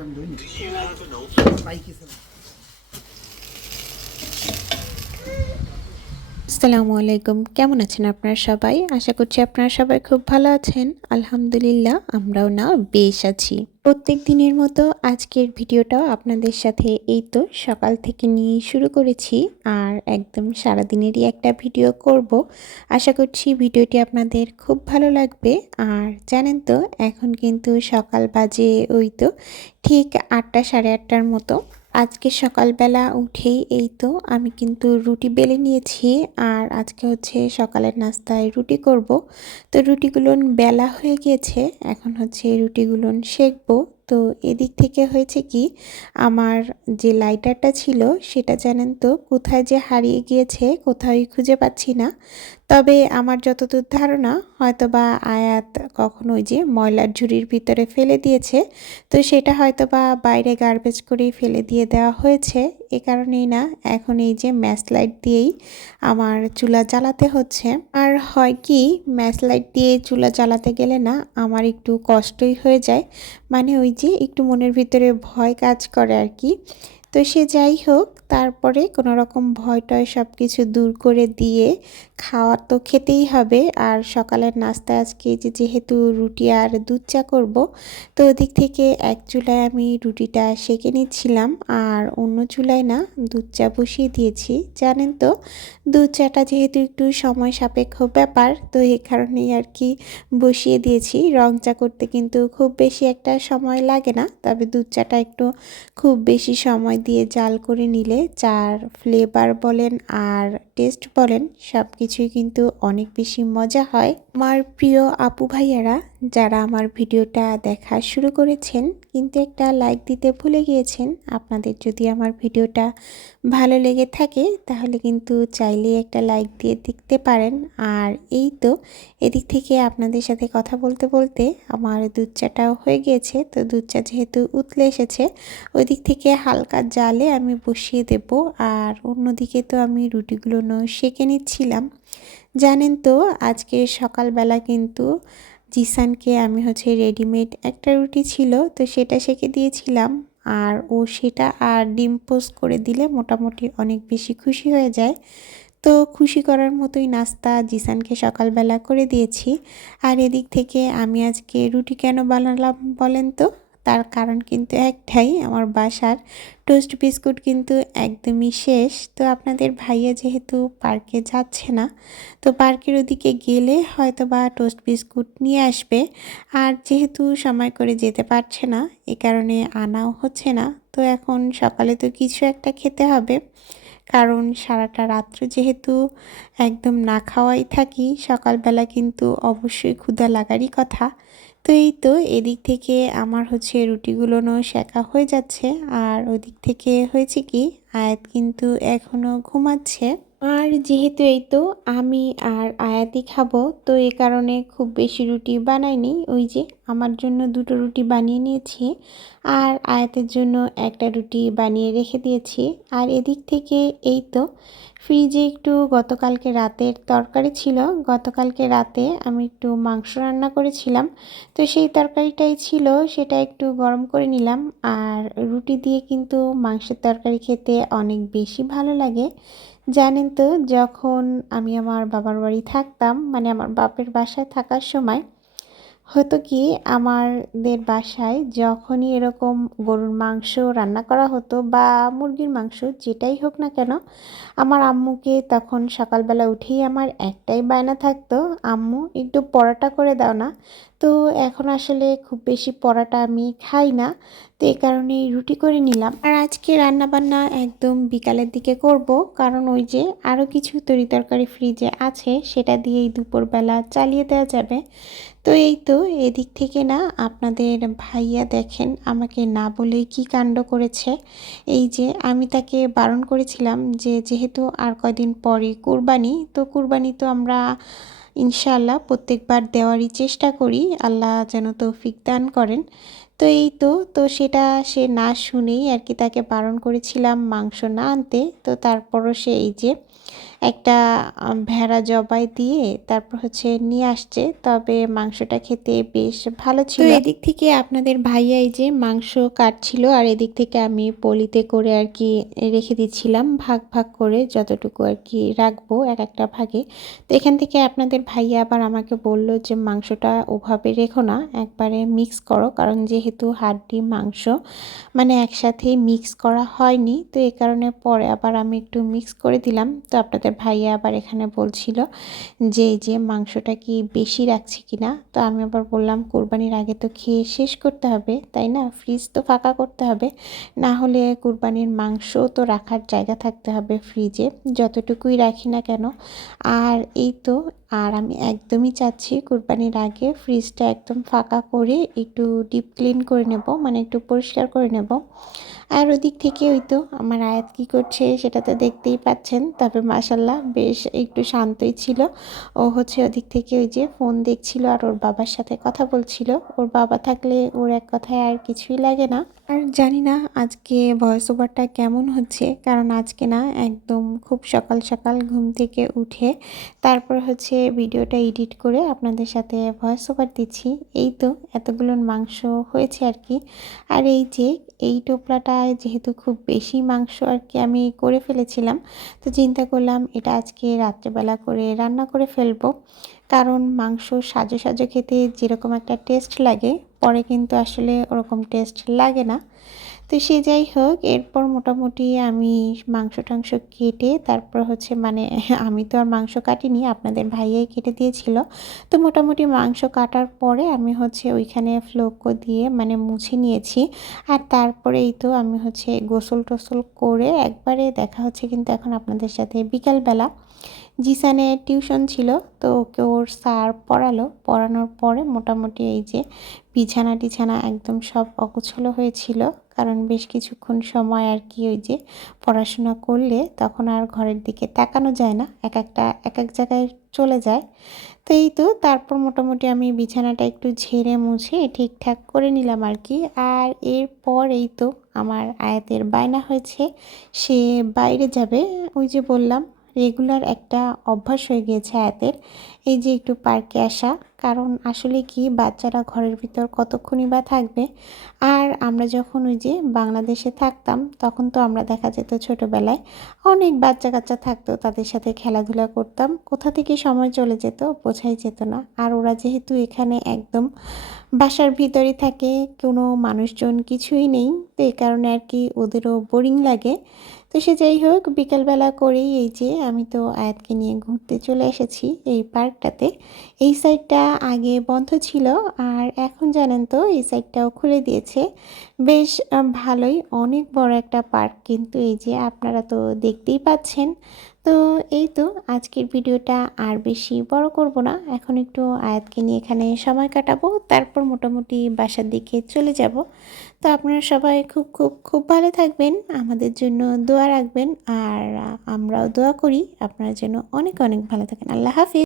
사람이 너무 많이 기사 আসসালামু আলাইকুম। কেমন আছেন আপনারা সবাই? আশা করছি আপনারা সবাই খুব ভালো আছেন। আলহামদুলিল্লাহ, আমরাও না বেশ আছি। প্রত্যেক দিনের মতো আজকের ভিডিওটাও আপনাদের সাথে এই তো সকাল থেকে নিয়ে শুরু করেছি আর একদম সারাদিনেরই একটা ভিডিও করব। আশা করছি ভিডিওটি আপনাদের খুব ভালো লাগবে। আর জানেন তো, এখন কিন্তু সকাল বাজে ওই তো ঠিক আটটা সাড়ে আটটার মতো। আজকে সকালবেলা উঠেই এই তো আমি কিন্তু রুটি বেলে নিয়েছি আর আজকে হচ্ছে সকালের নাস্তায় রুটি করব। তো রুটিগুলো বেলা হয়ে গিয়েছে, এখন হচ্ছে রুটিগুলো সেকবো। তো এদিক থেকে হয়েছে কি, আমার যে লাইটারটা ছিল সেটা জানেন তো কোথায় যে হারিয়ে গিয়েছে, কোথাওই খুঁজে পাচ্ছি না। তবে আমার যতদূর ধারণা হয়তো বা আয়াত কখনো ওই যে ময়লার ঝুড়ির ভিতরে ফেলে দিয়েছে, তো সেটা হয়তো বা বাইরে গার্বেজ করেই ফেলে দিয়ে দেওয়া হয়েছে। এ কারণেই না, এখন এই যে ম্যাচ লাইট দিয়েই আমার চুলা জ্বালাতে হচ্ছে। আর হয় কি ম্যাচ লাইট দিয়ে চুলা জ্বালাতে গেলে না, আমার একটু কষ্টই হয়ে যায়। মানে ওই যে একটু মনের ভিতরে ভয় কাজ করে আর কি। তো সে যাই হোক তারপরে কোনো রকম ভয় টয় সব কিছু দূর করে দিয়ে খাওয়া তো খেতেই হবে। আর সকালের নাস্তা আজকে যে যেহেতু রুটি আর দুধ চা করব, তো ওদিক থেকে এক চুলায় আমি রুটিটা সেঁকে নিচ্ছিলাম আর অন্য চুলায় না দুধ চা বসিয়ে দিয়েছি। জানেন তো, দুধ চাটা যেহেতু একটু সময় সাপেক্ষ ব্যাপার, তো এই কারণেই আর কি বসিয়ে দিয়েছি। রং চা করতে কিন্তু খুব বেশি একটা সময় লাগে না, তবে দুধ চাটা একটু খুব বেশি সময় দিয়ে জাল করে নিলে চার ফ্লেভার বলেন আর টেস্ট বলেন সব কিছুই কিন্তু অনেক বেশি মজা হয়। আমার প্রিয় আপু ভাইয়ারা, যারা আমার ভিডিওটা দেখা শুরু করেছেন, কিন্তু একটা লাইক দিতে ভুলে গিয়েছেন, আপনাদের যদি আমার ভিডিওটা ভালো লেগে থাকে, তাহলে কিন্তু চাইলেই একটা লাইক দিয়ে দেখতে পারেন। আর এই তো, এদিক থেকে আপনাদের সাথে কথা বলতে বলতে আমার দুধ চাটাও হয়ে গিয়েছে, তো দুধ চা যেহেতু উতলে এসেছে ওই দিক থেকে হালকা জালে আমি বসিয়ে দেব, আর অন্যদিকে তো আমি রুটিগুলো সেঁকে নিচ্ছিলাম। জানেন তো, আজকে সকালবেলা কিন্তু জিসানকে আমি হচ্ছে রেডিমেড একটা রুটি ছিল, তো সেটা সেঁকে দিয়েছিলাম। আর ও সেটা আর ডিম পোস্ট করে দিলে মোটামুটি অনেক বেশি খুশি হয়ে যায়। তো খুশি করার মতোই নাস্তা জিসানকে সকালবেলা করে দিয়েছি। আর এদিক থেকে আমি আজকে রুটি কেন বানালাম বলেন তো? তার কারণ কিন্তু একটাই, আমার বাসার টোস্ট বিস্কুট কিন্তু একদমই শেষ। তো আপনাদের ভাইয়া যেহেতু পার্কে যাচ্ছে না, তো পার্কের ওদিকে গেলে হয়তো বা টোস্ট বিস্কুট নিয়ে আসবে। আর যেহেতু সময় করে যেতে পারছে না, এ কারণে আনাও হচ্ছে না। তো এখন সকালে তো কিছু একটা খেতে হবে, কারণ সারাটা রাত্র যেহেতু একদম না খাওয়াই থাকি, সকালবেলা কিন্তু অবশ্যই ক্ষুধা লাগারই কথা। তো এই তো, এদিক থেকে আমার হচ্ছে রুটিগুলোনও শেখা হয়ে যাচ্ছে। আর ওদিক থেকে হয়েছে কি, আয়াত কিন্তু এখনও ঘুমাচ্ছে। আর যেহেতু এই তো আমি আর আয়াতি খাব, তো এ কারণে খুব বেশি রুটি বানাইনি। ওই যে আমার জন্য দুটো রুটি বানিয়ে নিয়েছি আর আয়াতের জন্য একটা রুটি বানিয়ে রেখে দিয়েছি। আর এদিক থেকে এই তো ফ্রিজে একটু গতকালকে রাতের তরকারি ছিল। গতকালকে রাতে আমি একটু মাংস রান্না করেছিলাম। তো সেই তরকারিটাই ছিল, সেটা একটু গরম করে নিলাম। আর রুটি দিয়ে কিন্তু মাংসের তরকারি খেতে অনেক বেশি ভালো লাগে। জানেন তো, যখন আমি আমার বাবার বাড়ি থাকতাম মানে আমার বাপের বাসায় থাকার সময়, হতো কি, আমাদের বাসায় যখনই এরকম গরুর মাংস রান্না করা হতো বা মুরগির মাংস যেটাই হোক না কেন, আমার আম্মুকে তখন সকালবেলা উঠেই আমার একটাই বায়না থাকতো, আম্মু, একটু পরোটা করে দাও না। তো এখন আসলে খুব বেশি পরোটা আমি খাই না। তো এই কারণে রুটি করে নিলাম। আর আজকে রান্না বান্না একদম বিকালের দিকে করব, কারণ ওই যে আরও কিছু তরি তরকারি ফ্রিজে আছে, সেটা দিয়েই দুপুরবেলা চালিয়ে দেওয়া যাবে। তো এই তো, এদিক থেকে না আপনাদের ভাইয়া দেখেন আমাকে না বলেই কি কাণ্ড করেছে। এই যে আমি তাকে বারণ করেছিলাম যে যেহেতু আর কয়দিন পরে কুরবানি, তো কুরবানি তো আমরা ইনশাআল্লাহ প্রত্যেকবার দেওয়ারই চেষ্টা করি, আল্লাহ যেন তৌফিক দান করেন। তো এই তো তো সেটা সে না শুনেই আর কি তাকে বারণ করেছিলাম মাংস না আনতে। তো তারপরও সে এই যে একটা ভেড়া জবাই দিয়ে তারপর হচ্ছে নিয়ে আসছে। তবে মাংসটা খেতে বেশ ভালো ছিল। এদিক থেকে আপনাদের ভাইয়া এই যে মাংস কাটছিল আর এদিক থেকে আমি পলিতে করে আর কি রেখে দিচ্ছিলাম ভাগ ভাগ করে যতটুকু আর কি রাখব এক একটা ভাগে। তো এখান থেকে আপনাদের ভাইয়া আবার আমাকে বলল যে মাংসটা ওভাবে রেখো না একবারে মিক্স করো। কারণ যেহেতু হাড্ডি মাংস মানে একসাথেই মিক্স করা হয়নি তো এ কারণে পরে আবার আমি একটু মিক্স করে দিলাম। তো আপনাদের ভাইয়া আবার এখানে বলছিল যে যে মাংসটা কি বেশি রাখছি কিনা? তো আমি আবার বললাম, কোরবানির আগে তো খেয়ে শেষ করতে হবে, তাই না? ফ্রিজ তো ফাঁকা করতে হবে। না হলে কুরবানির মাংস তো রাখার জায়গা থাকতে হবে ফ্রিজে, যতটুকুই রাখি না কেন। আর এই তো আর আমি একদমই চাচ্ছি কুরবানির আগে ফ্রিজটা একদম ফাঁকা করে একটু ডিপ ক্লিন করে নেব মানে একটু পরিষ্কার করে নেব। আর ওদিক থেকে ওই তো আমার আয়াত কী করছে সেটা তো দেখতেই পাচ্ছেন, তবে মাসাল্লাহ বেশ একটু শান্তই ছিল। ও হচ্ছে ওদিক থেকে ওই যে ফোন দেখছিল আর ওর বাবার সাথে কথা বলছিল। ওর বাবা থাকলে ওর এক কথায় আর কিছুই লাগে না। আর জানি না আজকে ভয়েস ওভারটা কেমন হচ্ছে, কারণ আজকে না একদম খুব সকাল সকাল ঘুম থেকে উঠে তারপর হচ্ছে ভিডিওটা এডিট করে আপনাদের সাথে ভয়েস ওভার দিচ্ছি। এই তো এতগুলো মাংস হয়েছে আর কি। আর এই যে এই টোপলাটায় যেহেতু খুব বেশি মাংস আর কি আমি করে ফেলেছিলাম, তো চিন্তা করলাম এটা আজকে রাত্রেবেলা করে রান্না করে ফেলব। কারণ মাংস সাজো সাজো খেতে যেরকম একটা টেস্ট লাগে পরে কিন্তু আসলে ওরকম টেস্ট লাগে না। তো সে যাই হোক, এরপর মোটামুটি আমি মাংস টাংস কেটে তারপর হচ্ছে মানে আমি তো আর মাংস কাটিনি, আপনাদের ভাইয়াই কেটে দিয়েছিল। তো মোটামুটি মাংস কাটার পরে আমি হচ্ছে ওইখানে ফ্লোকো দিয়ে মানে মুছে নিয়েছি। আর তারপরে এই তো আমি হচ্ছে গোসল টোসল করে একবারে দেখা হচ্ছে কিন্তু এখন আপনাদের সাথে বিকালবেলা। জিসানে টিউশন ছিল, তো ওকে ওর স্যার পড়ালো। পড়ানোর পরে মোটামুটি এই যে বিছানা টিছানা একদম সব অকুছলো হয়েছিল, কারণ বেশ কিছুক্ষণ সময় আর কি ওই যে পড়াশোনা করলে তখন আর ঘরের দিকে তাকানো যায় না, এক একটা, এক এক জায়গায় চলে যায়। তো এই তো তারপর মোটামুটি আমি বিছানাটা একটু ঝেড়ে মুছে ঠিকঠাক করে নিলাম আর কি। আর এরপর এই তো আমার আয়াতের বায়না হয়েছে, সে বাইরে যাবে, ওই যে বললাম রেগুলার একটা অভ্যাস হয়ে গিয়েছে আয়াতের। এই যে একটু পার্কে আসা, কারণ আসলে কি বাচ্চারা ঘরের ভিতর কতক্ষণই বা থাকবে? আর আমরা যখন ওই যে বাংলাদেশে থাকতাম, তখন তো আমরা দেখা যেত ছোটোবেলায় অনেক বাচ্চা কাচ্চা থাকতো, তাদের সাথে খেলাধুলা করতাম। কোথা থেকে সময় চলে যেত বোঝাই যেত না। আর ওরা যেহেতু এখানে একদম বাসার ভিতরে থাকে, কোনো মানুষজন কিছুই নেই, তো এই কারণে আর কি ওদেরও বোরিং লাগে। তো সে যাই হোক, বিকালবেলা করেই এই যে আমি তো আয়াতকে নিয়ে ঘুরতে চলে এসেছি এই পার্কটাতে। এই সাইডটা আগে বন্ধ ছিল আর এখন জানেন তো, এই সাইডটাও খুলে দিয়েছে। বেশ ভালোই, অনেক বড় একটা পার্ক। কিন্তু এই যে আপনারা তো দেখতেই পাচ্ছেন তো এই তো আজকের ভিডিওটা আর বেশি বড় করব না। এখন একটু আয়াতকে নিয়ে এখানে সময় কাটাবো, তারপর মোটামুটি বাসার দিকে চলে যাব। তো আপনারা সবাই খুব খুব খুব ভালো থাকবেন, আমাদের জন্য দোয়া রাখবেন, আর আমরাও দোয়া করি, আপনারা যেন অনেক অনেক ভালো থাকেন। আল্লাহ হাফিজ।